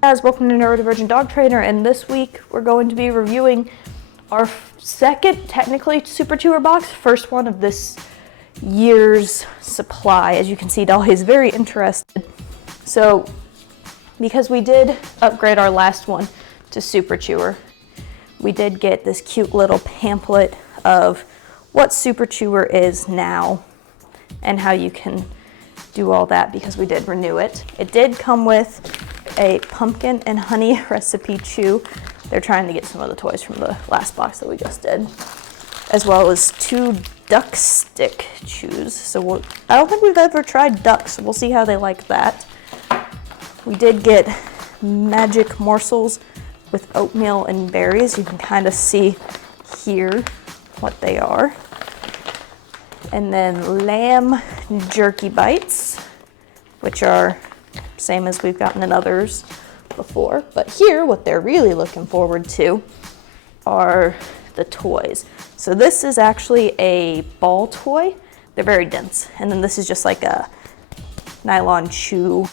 Guys, welcome to Neurodivergent Dog Trainer, and this week we're going to be reviewing our second, technically, Super Chewer box, first one of this year's supply. As you can see, Dolly is very interested. So, because we did upgrade our last one to Super Chewer, we did get this cute little pamphlet of what Super Chewer is now and how you can do all that because we did renew it. It did come with a pumpkin and honey recipe chew. They're trying to get some of the toys from the last box that we just did, as well as 2 duck stick chews. So I don't think we've ever tried ducks, so we'll see how they like that. We did get magic morsels with oatmeal and berries. You can kind of see here what they are. And then lamb jerky bites, which are same as we've gotten in others before. But here, what they're really looking forward to are the toys. So this is actually a ball toy. They're very dense. And then this is just like a nylon chew